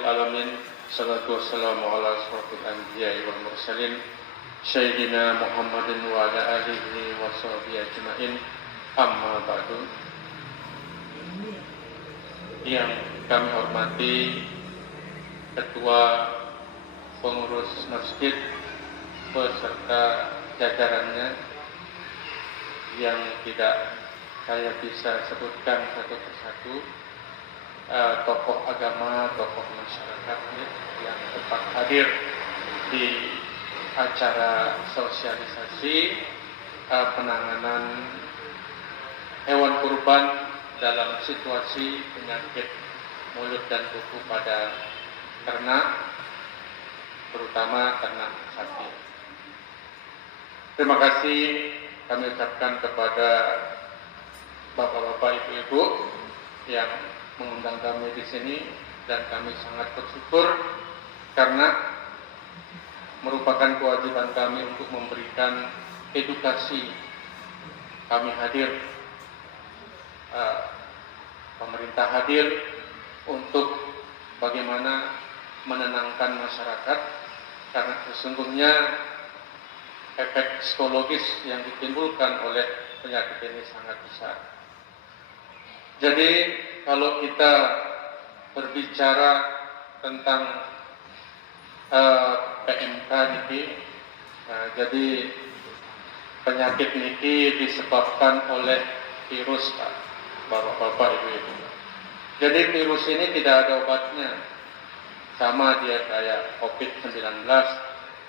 Rabbil Alamin. Salatu wassalamu ala asrafil anbiya'i wal mursalin Sayyidina Muhammadin wa ala alihi wa sahbihi ajma'in. Amma ba'du. Yang kami hormati Ketua Pengurus Masjid beserta jajarannya yang tidak saya bisa sebutkan satu persatu, tokoh agama, tokoh masyarakat yang sempat hadir di acara sosialisasi penanganan hewan kurban dalam situasi penyakit mulut dan kuku pada ternak, terutama ternak sapi. Terima kasih kami ucapkan kepada bapak-bapak, ibu-ibu yang mengundang kami di sini, dan kami sangat bersyukur karena merupakan kewajiban kami untuk memberikan edukasi. Kami hadir, pemerintah hadir untuk bagaimana menenangkan masyarakat, karena sesungguhnya efek psikologis yang ditimbulkan oleh penyakit ini sangat besar. Jadi kalau kita berbicara tentang PMK niki, jadi penyakit niki disebabkan oleh virus, Pak, bapak-bapak, ibu-ibu. Jadi virus ini tidak ada obatnya, sama dia kayak COVID-19,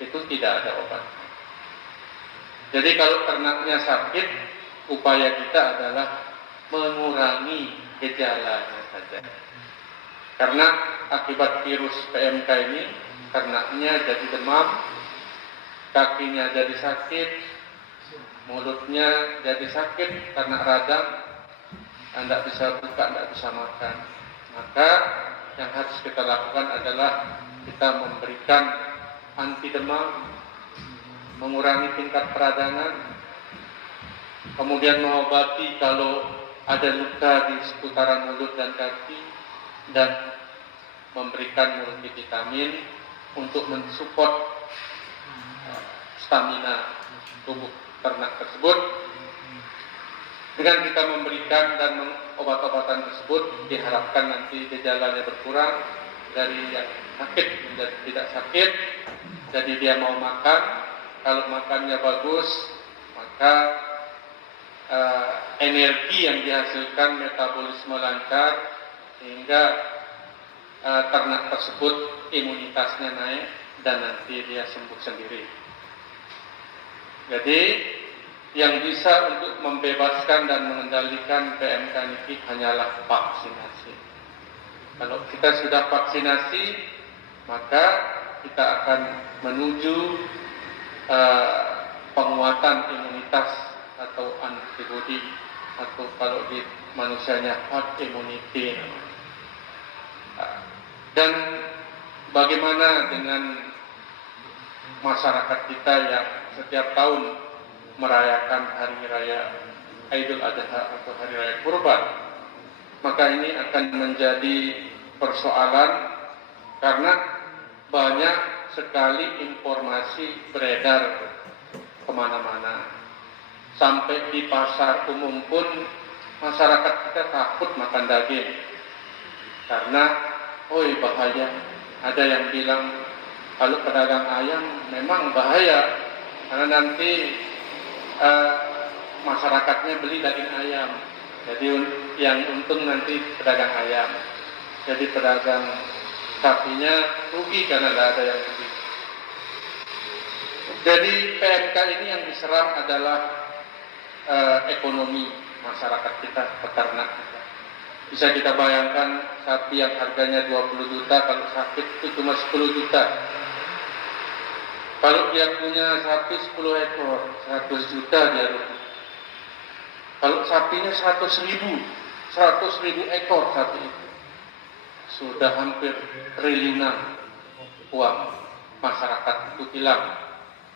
itu tidak ada obatnya. Jadi kalau ternaknya sakit, upaya kita adalah mengurangi gejalanya saja. Karena akibat virus PMK ini, ternaknya jadi demam, kakinya jadi sakit, mulutnya jadi sakit karena radang, tidak bisa buka, tidak bisa makan. Maka yang harus kita lakukan adalah kita memberikan anti demam, mengurangi tingkat peradangan, kemudian mengobati kalau ada luka di seputaran mulut dan kaki, dan memberikan multivitamin untuk mensupport stamina tubuh ternak tersebut. Dengan kita memberikan dan obat-obatan tersebut, diharapkan nanti gejalanya berkurang dari yang sakit menjadi tidak sakit. Jadi dia mau makan, kalau makannya bagus, maka energi yang dihasilkan, metabolisme lancar, sehingga ternak tersebut imunitasnya naik dan nanti dia sembuh sendiri. Jadi yang bisa untuk membebaskan dan mengendalikan PMK ini hanyalah vaksinasi. Kalau kita sudah vaksinasi, maka kita akan menuju penguatan imunitas atau antibodi, atau kalau di manusianya herd immunity. Dan bagaimana dengan masyarakat kita yang setiap tahun merayakan hari raya Idul Adha atau hari raya kurban? Maka ini akan menjadi persoalan karena banyak sekali informasi beredar kemana-mana. Sampai di pasar umum pun masyarakat kita takut makan daging karena bahaya. Ada yang bilang kalau pedagang ayam memang bahaya karena nanti masyarakatnya beli daging ayam, jadi yang untung nanti pedagang ayam, jadi pedagang sapinya rugi karena tidak ada yang beli. Jadi PMK ini yang diserang adalah ekonomi masyarakat kita, peternak kita. Bisa kita bayangkan sapi yang harganya 20 juta, kalau sakit itu cuma 10 juta. Kalau dia punya sapi 10 ekor, 100 juta dia rugi. Kalau sapinya 100 ribu ekor sapi itu, sudah hampir triliunan uang masyarakat itu hilang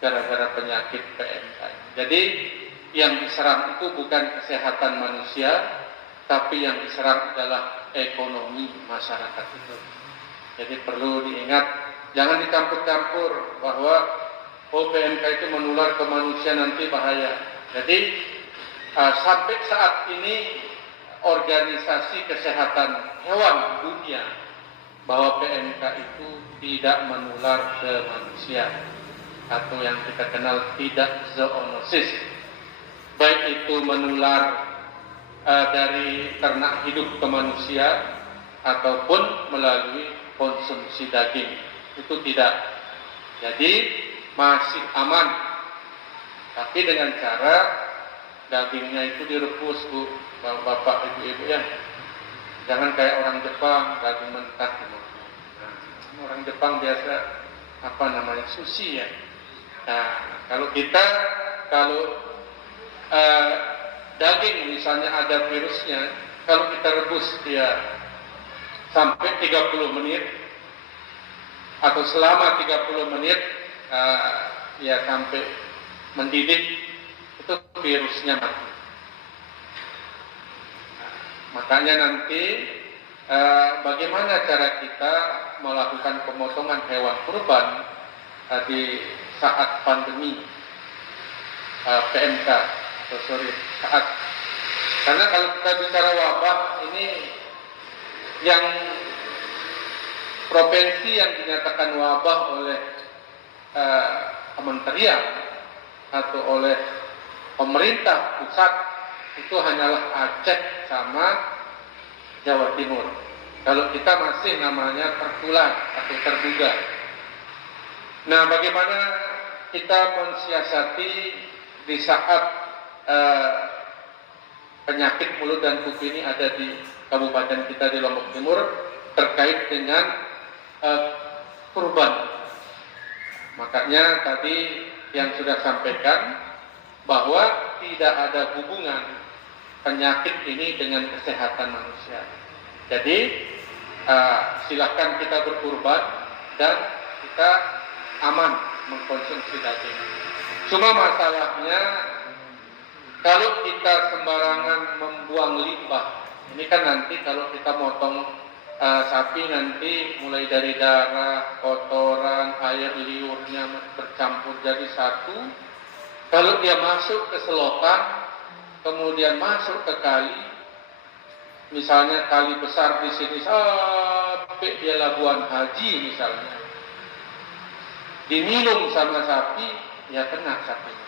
gara-gara penyakit PMK. Jadi yang diserang itu bukan kesehatan manusia, tapi yang diserang adalah ekonomi masyarakat itu. Jadi perlu diingat, jangan dicampur-campur bahwa PMK itu menular ke manusia nanti bahaya. Jadi sampai saat ini Organisasi Kesehatan Hewan Dunia bahwa PMK itu tidak menular ke manusia atau yang kita kenal tidak zoonosis, baik itu menular dari ternak hidup ke manusia ataupun melalui konsumsi daging, itu tidak. Jadi masih aman, tapi dengan cara dagingnya itu direbus, Bu, bapak, ibu-ibu ya. Jangan kayak orang Jepang, daging mentah. Nah, orang Jepang biasa sushi ya. Nah, kalau daging misalnya ada virusnya, kalau kita rebus dia sampai 30 menit atau selama 30 menit ya sampai mendidih, itu virusnya mati. Makanya nanti bagaimana cara kita melakukan pemotongan hewan kurban di saat pandemi PMK karena kalau kita bicara wabah ini, yang provinsi yang dinyatakan wabah oleh kementerian atau oleh pemerintah pusat itu hanyalah Aceh sama Jawa Timur. Kalau kita masih namanya tertular atau terduga. Nah, bagaimana kita mensiasati di saat penyakit mulut dan kuku ini ada di kabupaten kita di Lombok Timur terkait dengan kurban. Makanya tadi yang sudah sampaikan bahwa tidak ada hubungan penyakit ini dengan kesehatan manusia. Jadi silakan kita berkurban dan kita aman mengkonsumsi daging. Cuma masalahnya kalau kita sembarangan membuang limbah, ini kan nanti kalau kita motong sapi nanti mulai dari darah, kotoran, air liurnya bercampur jadi satu. Kalau dia masuk ke selokan, kemudian masuk ke kali, misalnya kali besar di sini sampai dia Labuan Haji misalnya, diminum sama sapi, ya kena sapinya.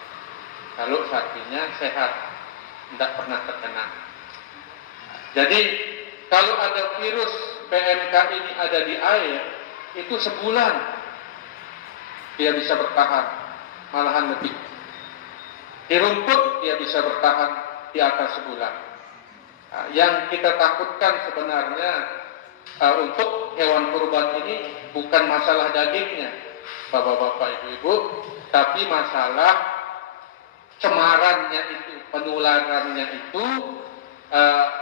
Kalau sapinya sehat, tidak pernah terkena. Jadi kalau ada virus PMK ini ada di air, itu sebulan dia bisa bertahan, malahan lebih. Di rumput dia bisa bertahan di atas sebulan. Nah, yang kita takutkan sebenarnya untuk hewan kurban ini bukan masalah dagingnya, bapak-bapak, ibu-ibu, tapi masalah cemarannya itu, penularannya itu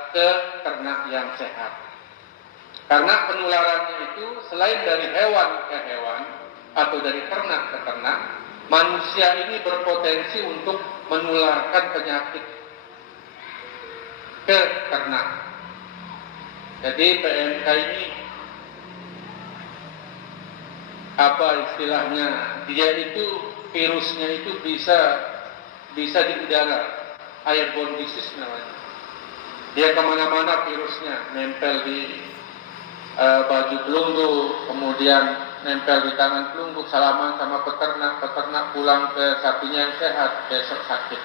ke ternak yang sehat. Karena penularannya itu selain dari hewan ke hewan atau dari ternak ke ternak, manusia ini berpotensi untuk menularkan penyakit ke ternak. Jadi PMK ini apa istilahnya? Dia itu virusnya itu bisa di udara, airborne disease namanya. Dia kemana-mana virusnya, nempel di baju pelunggu, kemudian nempel di tangan pelunggu, salaman sama peternak pulang ke sapinya yang sehat, besok sakit.